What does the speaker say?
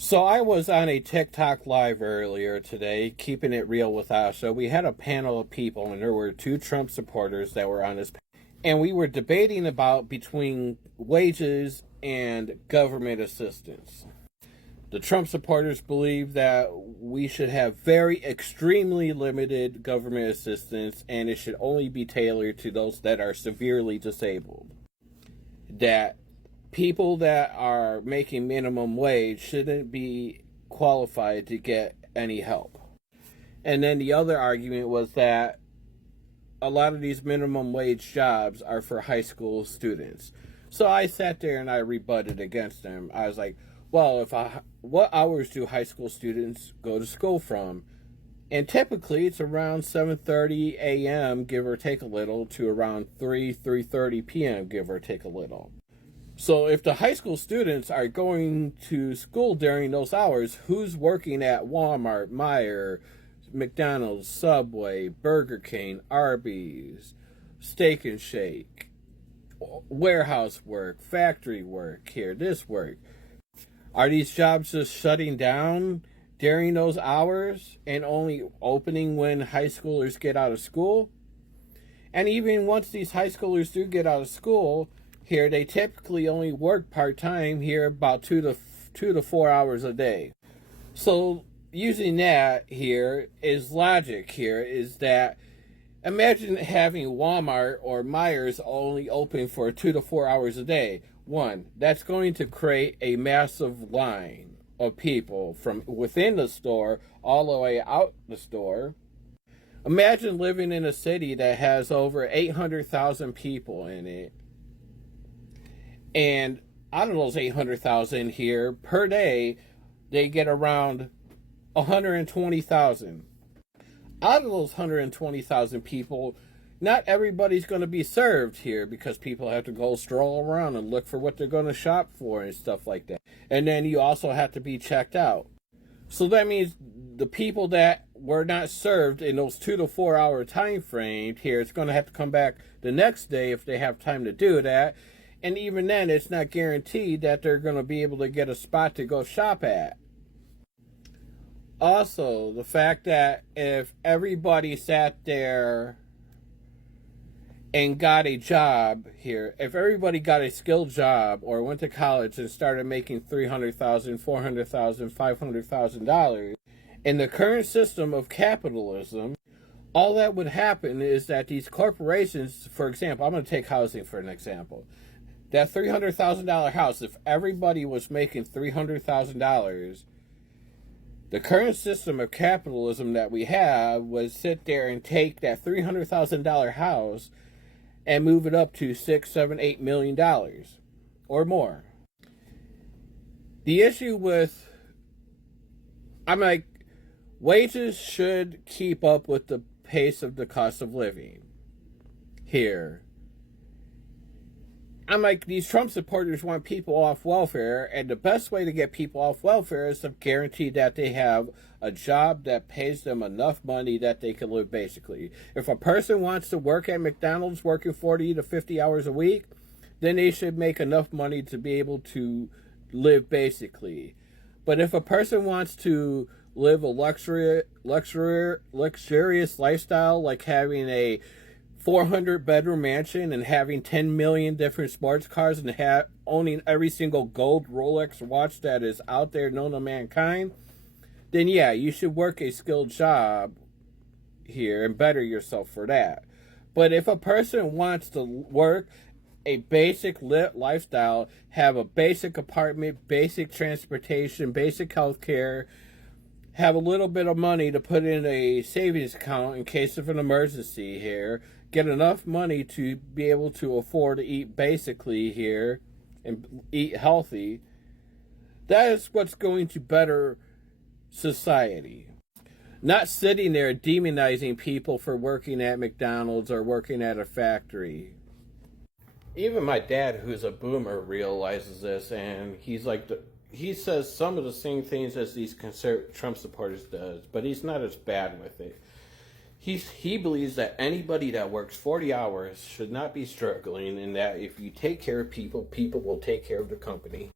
So I was on a TikTok live earlier today, keeping it real with us. So we had a panel of people, and there were two Trump supporters that were on this, and we were debating about between wages and government assistance. The Trump supporters believe that we should have very extremely limited government assistance, and it should only be tailored to those that are severely disabled. That people that are making minimum wage shouldn't be qualified to get any help. And then the other argument was that a lot of these minimum wage jobs are for high school students. So I sat there and I rebutted against them. I was like, well, what hours do high school students go to school from? And typically it's around 7:30 a.m., give or take a little, to around 3:30 p.m., give or take a little. So if the high school students are going to school during those hours, who's working at Walmart, Meijer, McDonald's, Subway, Burger King, Arby's, Steak and Shake, warehouse work, factory work, this work? Are these jobs just shutting down during those hours and only opening when high schoolers get out of school? And even once these high schoolers do get out of school, here they typically only work part-time here, about 2 to 4 hours a day. So using that here is logic here is that imagine having Walmart or Meijer's only open for 2 to 4 hours a day. One, that's going to create a massive line of people from within the store all the way out the store. Imagine living in a city that has over 800,000 people in it. And out of those 800,000 here, per day, they get around 120,000. Out of those 120,000 people, not everybody's going to be served here because people have to go stroll around and look for what they're going to shop for and stuff like that. And then you also have to be checked out. So that means the people that were not served in those 2 to 4 hour time frame here, it's going to have to come back the next day if they have time to do that. And even then, it's not guaranteed that they're going to be able to get a spot to go shop at. Also, the fact that if everybody sat there and got a job here, if everybody got a skilled job or went to college and started making $300,000, $400,000, $500,000, in the current system of capitalism, all that would happen is that these corporations, for example, I'm going to take housing for an example. That $300,000 house, if everybody was making $300,000, the current system of capitalism that we have would sit there and take that $300,000 house and move it up to $6, $7, $8 million or more. The issue with, wages should keep up with the pace of the cost of living here. These Trump supporters want people off welfare, and the best way to get people off welfare is to guarantee that they have a job that pays them enough money that they can live basically. If a person wants to work at McDonald's working 40 to 50 hours a week, then they should make enough money to be able to live basically. But if a person wants to live a luxurious lifestyle, like having a 400-bedroom mansion and having 10 million different sports cars and owning every single gold Rolex watch that is out there known to mankind, then yeah, you should work a skilled job here and better yourself for that. But if a person wants to work a basic lifestyle, have a basic apartment, basic transportation, basic health care, have a little bit of money to put in a savings account in case of an emergency here, get enough money to be able to afford to eat basically here and eat healthy, that is what's going to better society. Not sitting there demonizing people for working at McDonald's or working at a factory. Even my dad, who's a boomer, realizes this, and he says some of the same things as these Trump supporters does, but he's not as bad with it. He believes that anybody that works 40 hours should not be struggling, and that if you take care of people, people will take care of the company.